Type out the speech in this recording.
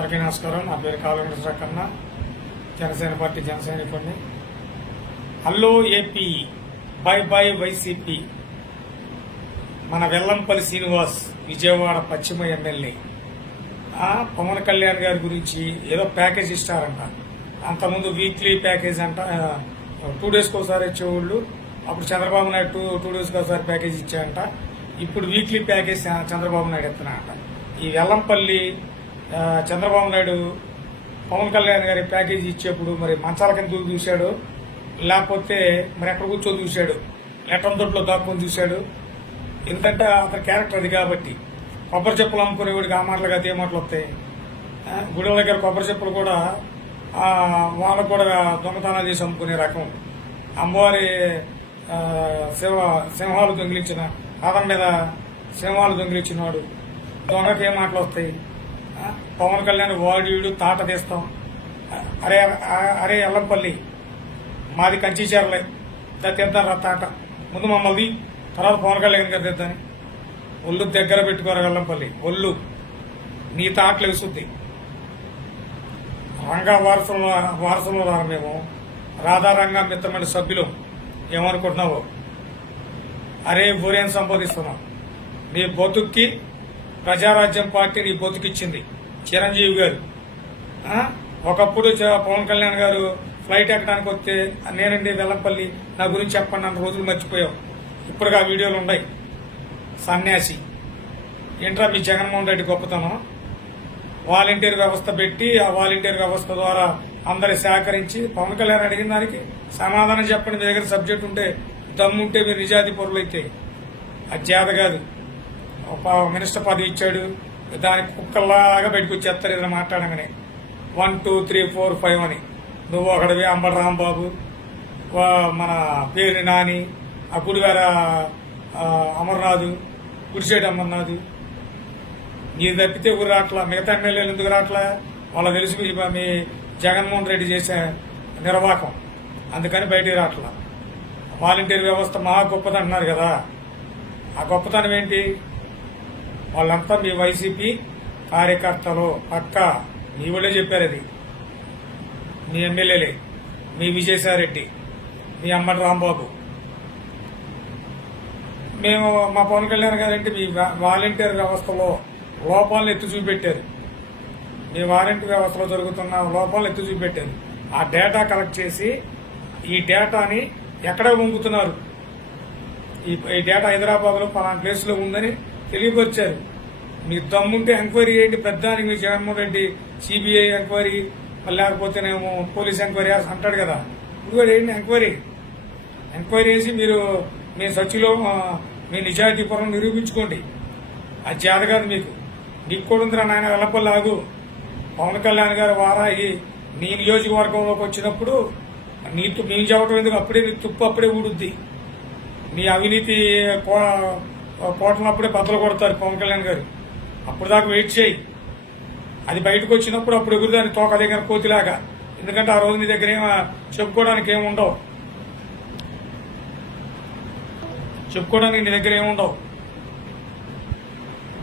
అందరికీ నమస్కారం. నా పేరు కాళేశ్వర కన్నా, జనసేన పార్టీ జన సైనికుడిని. Hello AP, bye bye YCP. మన వెల్లంపల్లి శ్రీనివాస్, విజయవాడ పశ్చిమ ఎమ్మెల్యే, పవన్ కళ్యాణ్ గారి గురించి ఏదో ప్యాకేజ్ ఇస్తారంట. అంతకుముందు వీక్లీ ప్యాకేజ్ అంట, 2 డేస్కి ఒకసారి ఇచ్చేవాళ్ళు. అప్పుడు చంద్రబాబు నాయుడు 2 డేస్కి ఒకసారి ప్యాకేజ్ ఇచ్చాయంట. ఇప్పుడు వీక్లీ ప్యాకేజ్ చంద్రబాబు నాయుడు ఎత్తున్నాయంట. ఈ వెల్లంపల్లి చంద్రబాబు నాయుడు పవన్ కళ్యాణ్ గారి ప్యాకేజీ ఇచ్చేప్పుడు మరి మంచాల కింద చూశాడు, లేకపోతే మరి ఎక్కడ కూర్చొని చూశాడు, లెటర్ దొడ్లో దాక్కుని చూశాడు. ఎందుకంటే అతని క్యారెక్టర్ అది కాబట్టి. కొబ్బరి చెప్పులు అమ్ముకునేవాడికి ఆ మాటలు కాదు, ఏ మాటలు వస్తాయి. గుడిల దగ్గర కొబ్బరి చెప్పులు కూడా వాళ్ళకు కూడా దొంగతనాలు చేసి అమ్ముకునే రకం. అమ్మవారి సింహాలు దొంగిలించిన రథం మీద సింహాలు దొంగిలించినవాడు. దొంగకి ఏ మాటలు వస్తాయి. పవన్ కళ్యాణ్ వాడు తాట తీస్తాం. అరే అరే ఎల్లంపల్లి, మాది కంచిచేరలే, తీద్దాం తాట. ముందు మమ్మల్ని, తర్వాత పవన్ కళ్యాణ్ గారు తీద్దాని. ఒళ్ళు దగ్గర పెట్టుకోరు ఎల్లంపల్లి, ఒళ్ళు నీ తాటలు వేసుద్ది. రంగా వారసులు రా మేము, రాధారంగా మిత్రమైన సభ్యులు. ఏమనుకుంటున్నావు? అరే ఊరేం సంపాదిస్తున్నాం. నీ బతుక్కి ప్రజారాజ్యం పార్టీ నీ బతుకిచ్చింది చిరంజీవి గారు. ఒకప్పుడు పవన్ కళ్యాణ్ గారు ఫ్లైట్ ఎక్కడానికి వస్తే, నేనండి వెల్లంపల్లి, నా గురించి చెప్పండి అన్న రోజులు మర్చిపోయావు. ఇప్పుడుగా వీడియోలు ఉన్నాయి. సన్యాసి ఏంట్రా మీ జగన్మోహన్ రెడ్డి గొప్పతనం? వాలంటీర్ వ్యవస్థ పెట్టి, ఆ వాలంటీర్ వ్యవస్థ ద్వారా అందరి సేకరించి పవన్ కళ్యాణ్ అడిగిన దానికి సమాధానం చెప్పండి. మీ దగ్గర సబ్జెక్ట్ ఉంటే, దమ్ముంటే మీరు నిజాయితీ పరులైతే. అది చేత కాదు. మినిస్టర్ పదవి ఇచ్చాడు, దానికి కుక్కల్లాగా బయటకు వచ్చేస్తారు ఏదైనా మాట్లాడగానే. 1 2 3 4 5 అని. నువ్వు ఒకడివి, అంబటి రాంబాబు, మన పేరు నాని, ఆ గుడివార అమర్నాథ్, గుడిసేటి అమర్నాథ్. నీ తప్పితే ఊరు రాట్లా. మిగతా ఎమ్మెల్యేలు ఎందుకు రాట్లా? వాళ్ళకి తెలిసి మీ జగన్మోహన్ రెడ్డి చేసే నిర్వాహకం, అందుకని బయటికి రాట్లా. వాలంటీర్ వ్యవస్థ మహా గొప్పదంటున్నారు కదా. ఆ గొప్పతనం ఏంటి? వాళ్ళంతా మీ వైసీపీ కార్యకర్తలు పక్క. మీ వాళ్ళే చెప్పారు అది. మీ ఎమ్మెల్యేలే, మీ విజయసాయిరెడ్డి, మీ అంబటి రాంబాబు. మేము మా పవన్ కళ్యాణ్ గారంటే మీ వాలంటీర్ వ్యవస్థలో లోపాలను ఎత్తి చూపెట్టారు. మీ వాలంటీర్ వ్యవస్థలో జరుగుతున్న లోపాలను ఎత్తి చూపెట్టారు. ఆ డేటా కలెక్ట్ చేసి ఈ డేటాని ఎక్కడ పొందుతున్నారు, ఈ డేటా హైదరాబాద్లో పలానా ప్లేస్లో ఉందని తెలియపరిచారు. మీకు దమ్ముంటే ఎంక్వైరీ చేయండి. పెద్దానికి మీ జగన్మోహన్ రెడ్డి సిబిఐ ఎంక్వైరీ, లేకపోతేనేమో పోలీస్ ఎంక్వైరీ అంటాడు కదా. ఇప్పుడు ఏంటి ఎంక్వైరీ చేసి మీరు మీ సచిలో మీ నిజాయితీ పరం నిరూపించుకోండి. అది చేత కాదు మీకు. నీకు కూడా ఉందిరా నాయన వెల్లపల్లి ఆగు. పవన్ కళ్యాణ్ గారు వారాయి నీ నియోజకవర్గంలోకి వచ్చినప్పుడు మేము చెప్పడం ఎందుకు? అప్పుడే నీ తుప్పు అప్పుడే ఊడుద్ది. నీ అవినీతి కోటలప్పుడే బద్దలు కొడతారు పవన్ కళ్యాణ్ గారు. అప్పుడు దాకా వెయిట్ చేయి. అది బయటకు వచ్చినప్పుడు అప్పుడు ఎగురుదాని తోక దగ్గర కోతిలాగా. ఎందుకంటే ఆ రోజు నీ దగ్గర చెప్పుకోవడానికి ఏముండవు. నీ దగ్గర ఏముండవు.